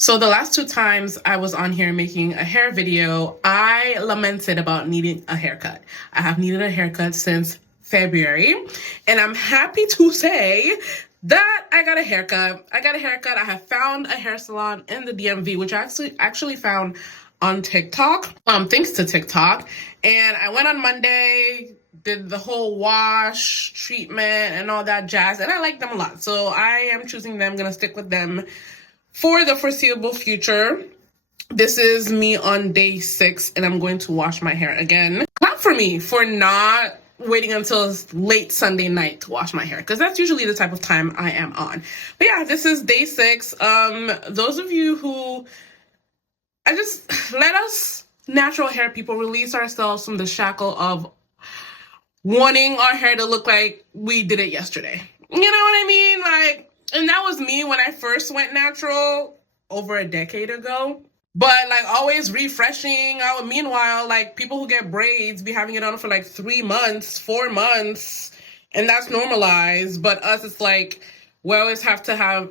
So the last two times I was on here making a hair video, I lamented about needing a haircut. I have needed a haircut since February, and I'm happy to say that I got a haircut. I have found a hair salon in the DMV, which I actually found on TikTok, thanks to TikTok. And I went on Monday, did the whole wash, treatment, and all that jazz, and I like them a lot. So I am choosing them, gonna stick with them for the foreseeable future. This is me on day 6, and I'm going to wash my hair again. Clap for me for not waiting until late Sunday night to wash my hair, because that's usually the type of time I am on. But yeah, this is day 6. Those of you who, let us natural hair people release ourselves from the shackle of wanting our hair to look like we did it yesterday. You know what I mean? And that was me when I first went natural over a decade ago. But always refreshing. Meanwhile, people who get braids be having it on for 3 months, 4 months, and that's normalized. But us, it's we always have to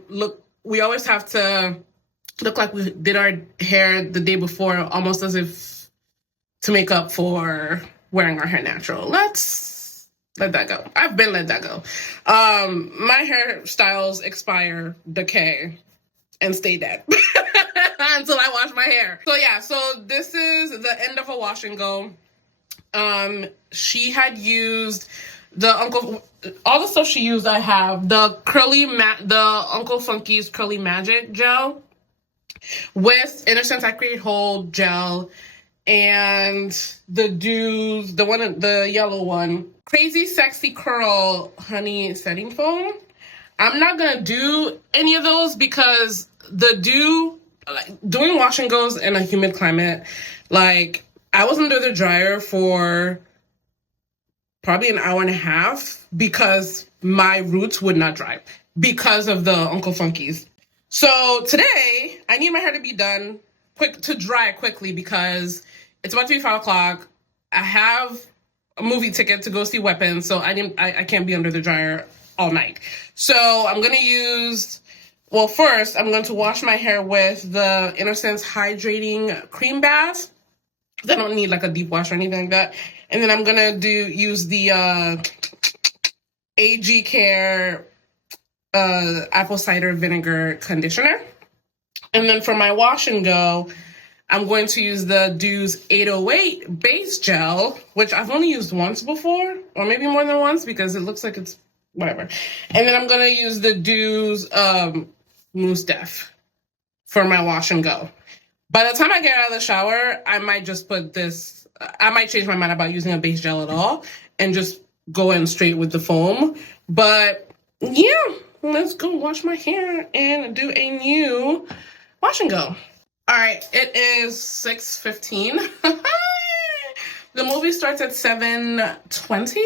look like we did our hair the day before, almost as if to make up for wearing our hair natural. Let's let that go. I've been let that go. My hairstyles expire, decay, and stay dead until I wash my hair. So yeah, so this is the end of a wash and go. She had used all the stuff she used. I have the Uncle Funky's Curly Magic gel with Innocence I Create Hold gel, and the the yellow one, Crazy Sexy Curl Honey Setting Foam. I'm not gonna do any of those because doing wash and goes in a humid climate, I was under the dryer for probably an hour and a half because my roots would not dry because of the Uncle Funky's. So today I need my hair to be done to dry quickly because it's about to be 5 o'clock. I have a movie ticket to go see Weapons, so I can't be under the dryer all night. So I'm gonna first I'm going to wash my hair with the Innocence Hydrating Cream Bath. I don't need a deep wash or anything like that. And then I'm gonna use the AG Care apple cider vinegar conditioner. And then for my wash and go, I'm going to use the Dew's 808 base gel, which I've only used once before, or maybe more than once because it looks like it's whatever. And then I'm going to use the Dew's Mousse Def for my wash and go. By the time I get out of the shower, I might just I might change my mind about using a base gel at all and just go in straight with the foam. But yeah, let's go wash my hair and do a new wash and go. All right, it is 6:15. The movie starts at 7:20.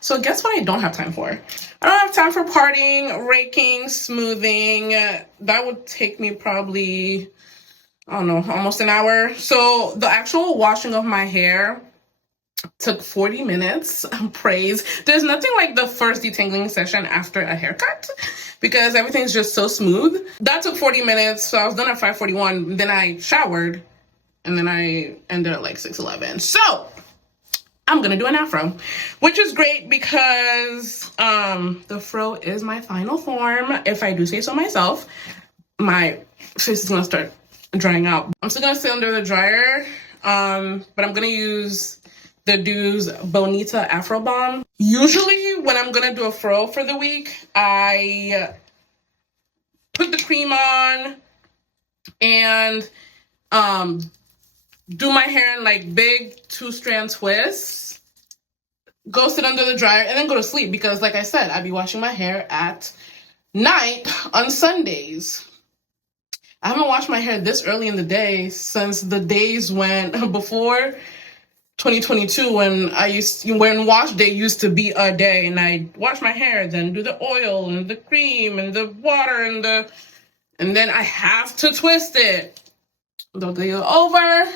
So guess what I don't have time for? I don't have time for parting, raking, smoothing. That would take me probably, I don't know, almost an hour. So the actual washing of my hair took 40 minutes. Praise. There's nothing like the first detangling session after a haircut because everything's just so smooth. That took 40 minutes. So I was done at 5:41. Then I showered and then I ended at 6:11. So I'm gonna do an afro, which is great because the fro is my final form. If I do say so myself, my face is gonna start drying out. I'm still gonna sit under the dryer, but I'm gonna use the Dew's Bonita Afro Balm. Usually when I'm gonna do a fro for the week, I put the cream on and do my hair in big 2-strand twists, go sit under the dryer, and then go to sleep because, like I said, I'd be washing my hair at night on Sundays. I haven't washed my hair this early in the day since the days before 2022 when wash day used to be a day, and I wash my hair, then do the oil and the cream and the water and then I have to twist it. The day is over.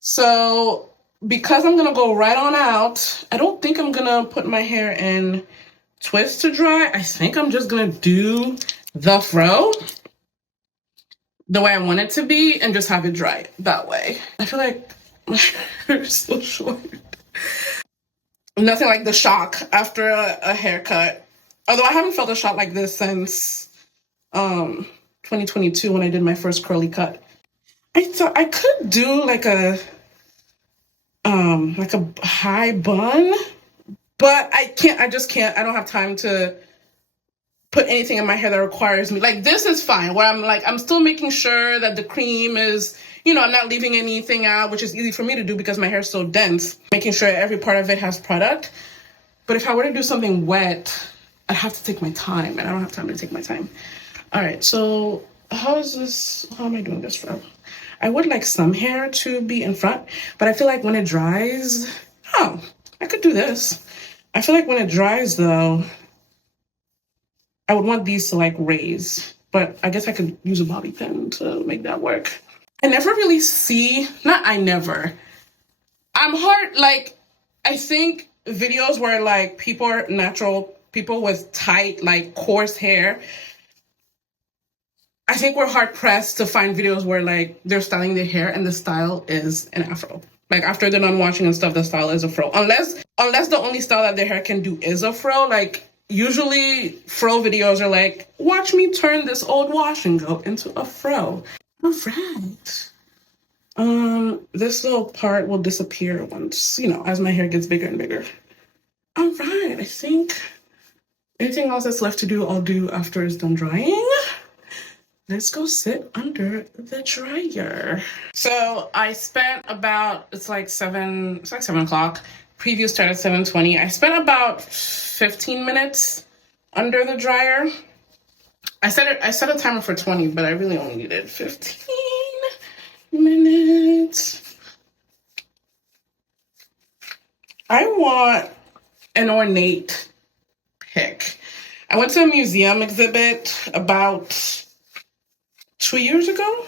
So because I'm gonna go right on out, I don't think I'm gonna put my hair in twist to dry. I think I'm just gonna do the fro. the way I want it to be and just have it dry that way. I feel like my hair is so short. Nothing like the shock after a haircut. Although I haven't felt a shock like this since 2022 when I did my first curly cut. I thought I could do like a high bun, but I can't. I just can't. I don't have time to put anything in my hair that requires me. Like this is fine, where I'm like, I'm still making sure that the cream is, you know, I'm not leaving anything out, which is easy for me to do because my hair is so dense, making sure every part of it has product. But if I were to do something wet, I'd have to take my time, and I don't have time to take my time. All right, so how am I doing this from? I would like some hair to be in front, but I feel like when it dries, oh, I could do this. I feel like when it dries though, I would want these to like raise, but I guess I could use a bobby pin to make that work. I never really see, I'm hard, like, I think videos where like people are natural, people with tight, like coarse hair, I think we're hard pressed to find videos where like they're styling their hair and the style is an afro. Like after they're done washing and stuff, the style is a fro. Unless the only style that their hair can do is a fro, like usually fro videos are like, watch me turn this old wash and go into a fro. All right. This little part will disappear once, you know, as my hair gets bigger and bigger. All right, I think anything else that's left to do, I'll do after it's done drying. Let's go sit under the dryer. So I spent about, it's like 7 o'clock. Preview started at 7:20. I spent about 15 minutes under the dryer. I set a timer for 20, but I really only needed 15 minutes. I want an ornate pick. I went to a museum exhibit about 2 years ago.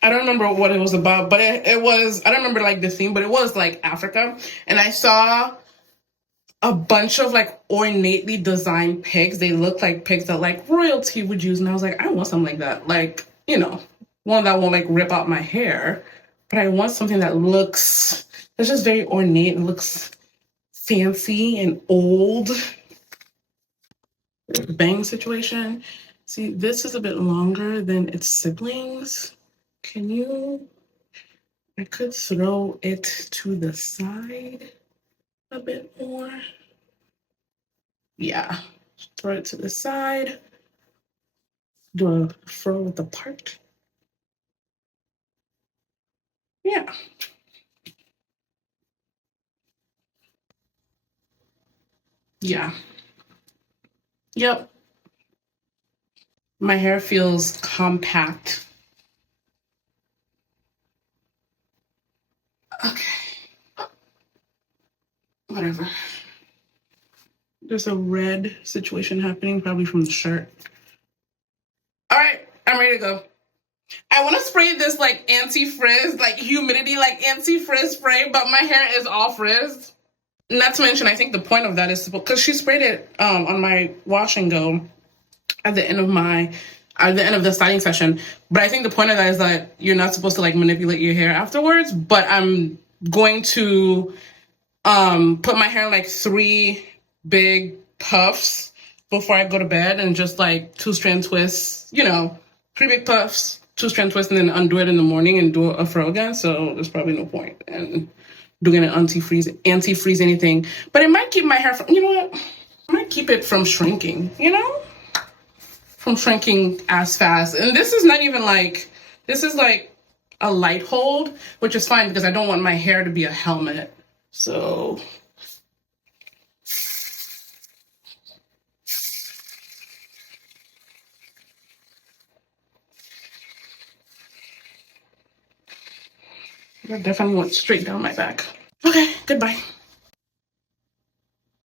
I don't remember what it was about, but it was, I don't remember like the theme, but it was like Africa. And I saw a bunch of like ornately designed pigs. They look like pigs that like royalty would use. And I was like, I want something like that. Like, you know, one that won't like rip out my hair, but I want something that looks, it's just very ornate and looks fancy and old. Bang situation. See, this is a bit longer than its siblings. I could throw it to the side a bit more. Yeah, throw it to the side. Do a fro with the part. Yeah. Yeah. Yep. My hair feels compact. Okay. Whatever. There's a red situation happening, probably from the shirt. All right, I'm ready to go. I want to spray this like anti-frizz, like humidity, like anti-frizz spray, but my hair is all frizzed. Not to mention, I think the point of that is because she sprayed it on my wash and go at the end of the styling session. But I think the point of that is that you're not supposed to like manipulate your hair afterwards. But I'm going to put my hair in like 3 big puffs before I go to bed, and just like 2-strand twists, you know, 3 big puffs, 2-strand twist, and then undo it in the morning and do a fro again. So there's probably no point in doing an anti-freeze anything. But it might keep my hair from, you know what? It might keep it from shrinking, you know? From shrinking as fast. And this is not even like, this is like a light hold, which is fine because I don't want my hair to be a helmet. So I definitely went straight down my back. Okay, goodbye.